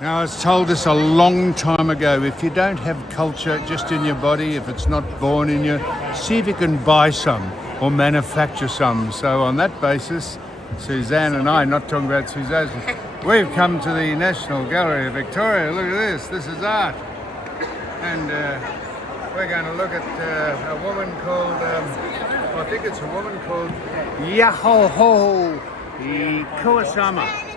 Now, I was told this a long time ago, if you don't have culture just in your body, if it's not born in you, see if you can buy some or manufacture some. So on that basis, Suzanne and I, not talking about Suzanne, we've come to the National Gallery of Victoria. Look at this is art. And we're going to look at a woman called, I think it's a woman called Yayoi Kusama.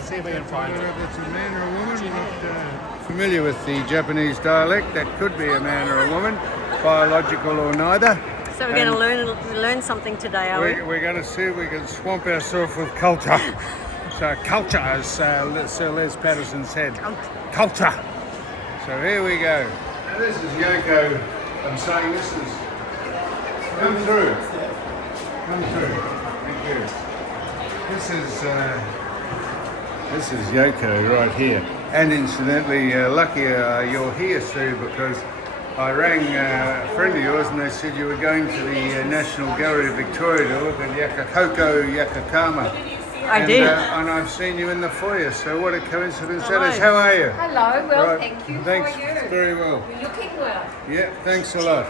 See if we can find it. Whether it's a man or a woman, we're not familiar with the Japanese dialect. That could be a man or a woman, biological or neither. So we're going to learn something today, are we? We're going to see if we can swamp ourselves with culture. So culture, as Sir Les Patterson said. Culture. So here we go. Now this is Yoko. I'm saying this is... Come through. Come through. Thank you. This is Yoko right here. And incidentally, lucky you're here, Sue, because I rang a friend of yours and they said you were going to the National Gallery of Victoria to look at Yayoi Kusama. I did. And I've seen you in the foyer, so what a coincidence Hello. that is. How are you? Hello, well, Right. thank you. Thanks. How are you? Very well. You're looking well. Yeah, thanks a lot.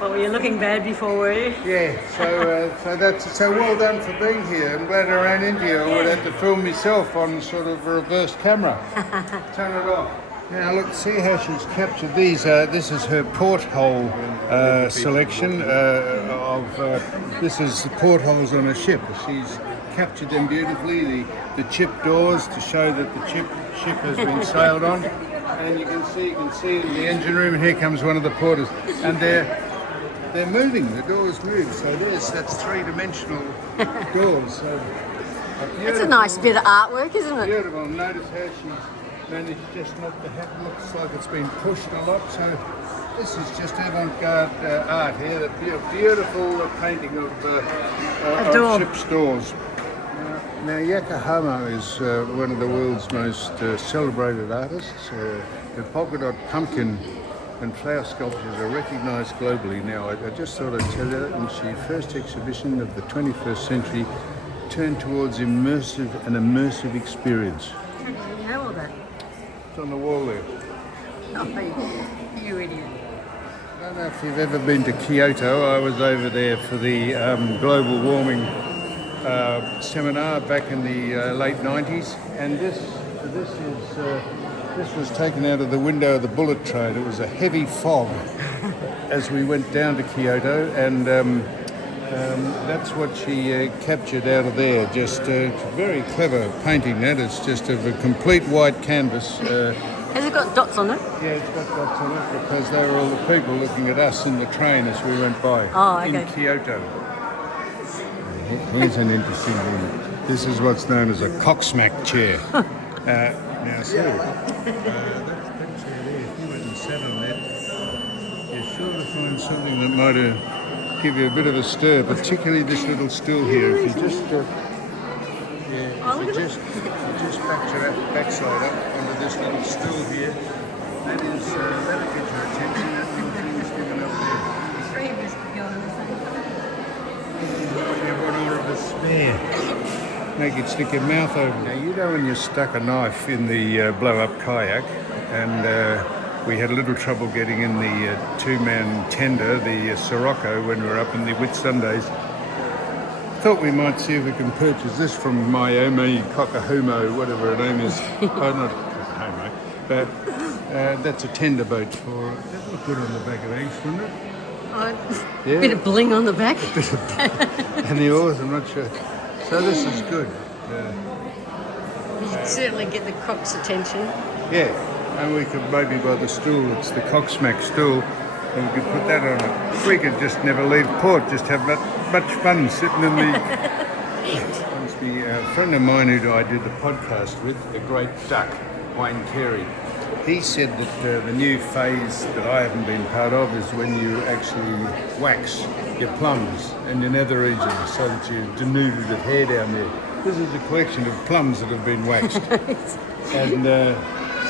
Well, you're looking bad before, were you? Yeah, so well done for being here. I'm glad I ran into you. I would have to film myself on sort of a reverse camera. Turn it off. Now look, see how she's captured these. This is her porthole selection this is the portholes on a ship. She's captured them beautifully. The chip doors to show that the ship has been sailed on. And you can see in the engine room. Here comes one of the porters, and they're moving. The doors move. So that's three-dimensional doors. So It's a nice bit of artwork, isn't it? beautiful. Notice how she's managed just not to have. Looks like it's been pushed a lot. So this is just avant-garde art here. The beautiful painting of ship's doors. Now Yokohama is one of the world's most celebrated artists. The polka dot pumpkin and flower sculptures are recognised globally now. I just thought I'd tell you that, and she first exhibition of the 21st century turned towards an immersive experience. How do you know all that? It's on the wall there. Oh, you idiot. I don't know if you've ever been to Kyoto. I was over there for the global warming seminar back in the late 90s, and this was taken out of the window of the bullet train. It was a heavy fog as we went down to Kyoto, and that's what she captured out of there. Just very clever painting that. It's just of a complete white canvas. Has it got dots on it? Yeah, it's got dots on it because they were all the people looking at us in the train as we went by in Kyoto. Here's an interesting one. This is what's known as a cocksmack chair. Now, see, that chair there, if you went and sat on that, you're sure to find something that might give you a bit of a stir, particularly this little stool here. If you just, just backslide up onto this little stool here, that'll get your attention. That little thing is given up there. Three of us could go on the same. You've got all of a spare. Make it stick your mouth open. Now, you know when you stuck a knife in the blow-up kayak, and we had a little trouble getting in the two-man tender, the Sirocco, when we were up in the Whitsundays. Thought we might see if we can purchase this from Miami Kokohumo, whatever her name is. Oh, not Kokohumo, but that's a tender boat for. That looked good on the back of Anx, wouldn't it? Yeah. Bit of bling on the back. And the oars, I'm not sure. So this is good. You can certainly get the cock's attention. Yeah, and we could maybe buy the stool. It's the cocksmack stool, and we could put that on it. We could just never leave port, just have much fun sitting in the... Once a friend of mine who I did the podcast with, a great duck, Wayne Carey, he said that the new phase that I haven't been part of is when you actually wax your plums and your nether regions so that you're denuded of hair down there. This is a collection of plums that have been waxed. And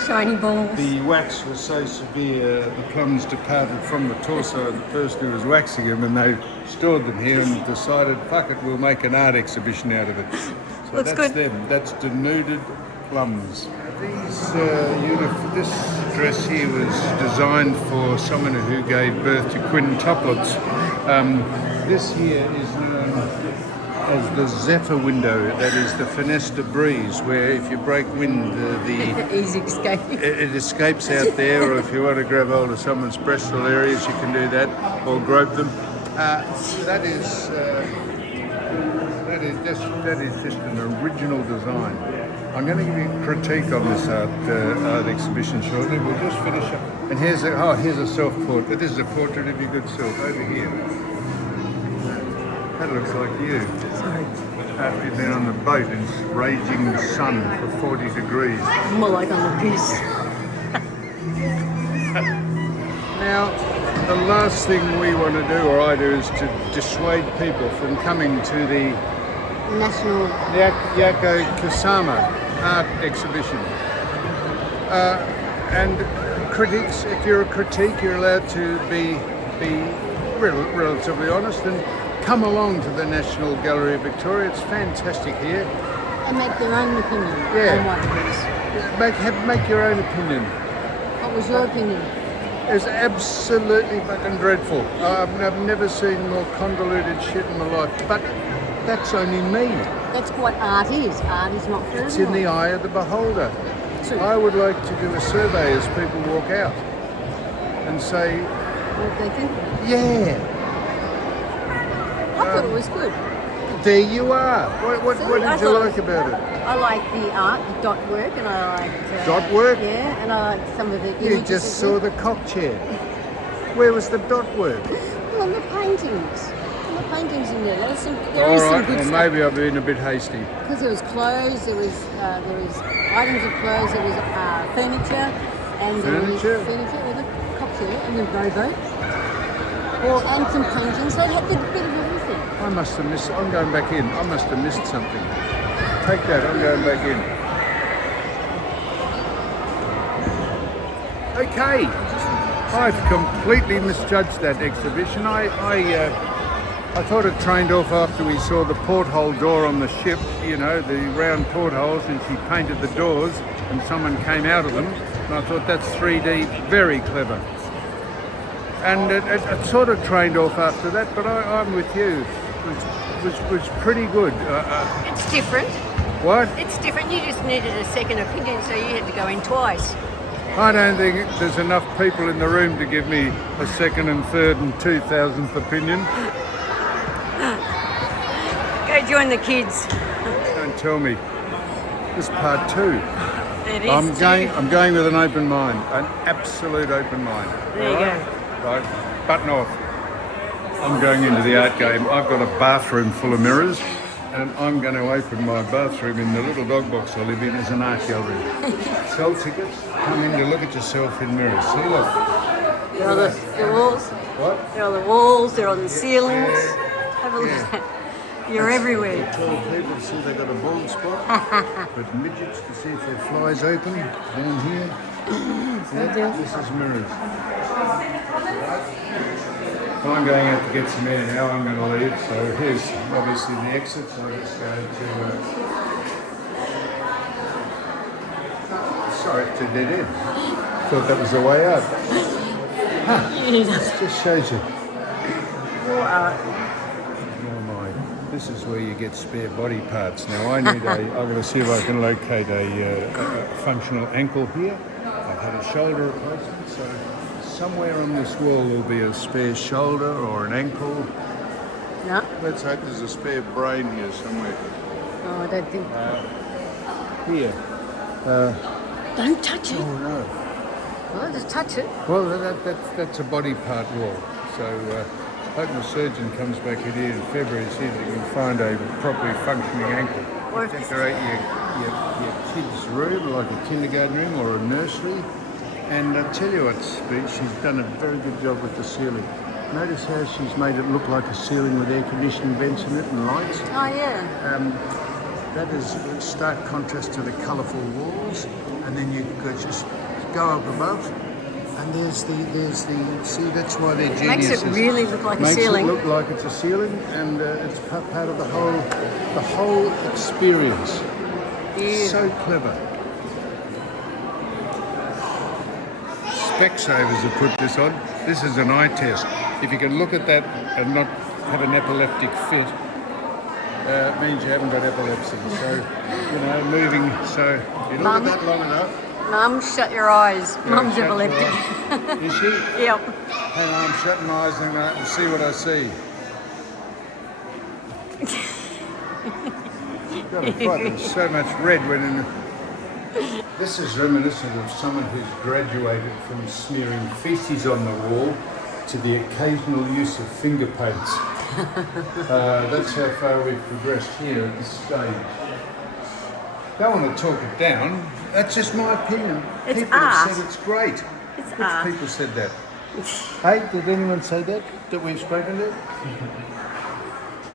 shiny balls. the wax was so severe, the plums departed from the torso of the person who was waxing them, and they stored them here and decided, fuck it, we'll make an art exhibition out of it. So Looks that's good. them. That's denuded plums. These this dress here was designed for someone who gave birth to quintuplets. This here is known as the Zephyr window. That is the finesse de brise, where if you break wind, Easy escape. it escapes out there. Or if you want to grab hold of someone's breastal areas, you can do that, or grope them. That is just an original design. I'm going to give you a critique on this art exhibition shortly. We'll just finish up. And here's a self-portrait. This is a portrait of your good self over here. That looks like you. Sorry. After you've been on the boat in raging sun for 40 degrees. More like on the piece. Now, the last thing we want to do, or I do, is to dissuade people from coming to the National. Yayoi Kusama art exhibition. And critics, if you're a critique, you're allowed to be relatively honest and come along to the National Gallery of Victoria. It's fantastic here. And make their own opinion Yeah. on what it is. Make your own opinion. What was your opinion? It's absolutely fucking dreadful. I've never seen more convoluted shit in my life. But that's only me. That's what art is. Art is not for It's in the eye of the beholder. True. I would like to do a survey as people walk out and say, What they think. yeah, I thought it was good. there you are. What See, did I you thought- like about it? I like the art, the dot work, and I like Dot work? Yeah, and I like some of the You images. just as saw well. the cock chair. Where was the dot work? Well, and the paintings. And the paintings in there. There was some. There All was some right, good well stuff. maybe I've been a bit hasty. Because there was clothes, there was items of clothes, there was furniture, and Furniture? there was furniture with a cocktail and a rowboat, and some paintings. So it had a bit of everything. I must have missed. I'm going back in. I must have missed something. Take that. I'm going back in. Okay. I've completely misjudged that exhibition. I thought it trained off after we saw the porthole door on the ship. You know, the round portholes, and she painted the doors, and someone came out of them. And I thought that's 3D, very clever. And it sort of trained off after that, but I'm with you. It was pretty good. It's different. What? It's different. You just needed a second opinion, so you had to go in twice. I don't think there's enough people in the room to give me a second and third and 2,000th opinion. Go join the kids. Don't tell me. This is part 2. It is I'm too. going with an open mind, an absolute open mind. There you All right? Right, button off. I'm going into the art game. I've got a bathroom full of mirrors, and I'm going to open my bathroom in the little dog box I live in as an art gallery. Sell tickets, come in to look at yourself in mirrors. See, look. They're on the walls. What? They're on the walls. They're on the ceilings. Have a look Yeah. at that. You're everywhere. Tall people to see they got a bald spot, but midgets to see if their flies open down here. Yeah, this is mirrors. Well, I'm going out to get some air now. I'm going to leave. So here's obviously the exit. So let's go to. Sorry, it's a dead end. Thought that was the way out. Just shows you. Your art. Oh my! This is where you get spare body parts. Now I need I'm going to see if I can locate a functional ankle here. I've had a shoulder replacement, so somewhere on this wall will be a spare shoulder or an ankle. No. Let's hope there's a spare brain here somewhere. Oh, I don't think. Here. Don't touch it. Oh no. Well, just touch it. Well, that's a body part wall. So hope the surgeon comes back in here in February and sees if he can find a properly functioning ankle. Or if Decorate your kid's room, like a kindergarten room or a nursery. And I tell you what, she's done a very good job with the ceiling. Notice how she's made it look like a ceiling with air conditioning vents in it and lights. Oh yeah. That is a stark contrast to the colourful walls. And then you could just go up above, and there's the see, that's why they're geniuses. Makes it really look like a Makes ceiling. it look like it's a ceiling, and it's part of the whole experience. Yeah. So clever. Specsavers have put this on. This is an eye test. If you can look at that and not have an epileptic fit, it means you haven't got epilepsy. So, you know, moving. So, if you look Mum? at that long enough. Mum, shut your eyes. Mum's shut your epileptic. eyes. Is she? Yep. Hang on, I'm shutting my eyes and I can see what I see. Got a fight. There's so much red when in the... This is reminiscent of someone who's graduated from smearing feces on the wall to the occasional use of finger paints. That's how far we've progressed here at this stage. Don't want to talk it down. That's just my opinion. It's People have art. said it's great. It's Which art. people said that? Hey, did anyone say that? That we've spoken to?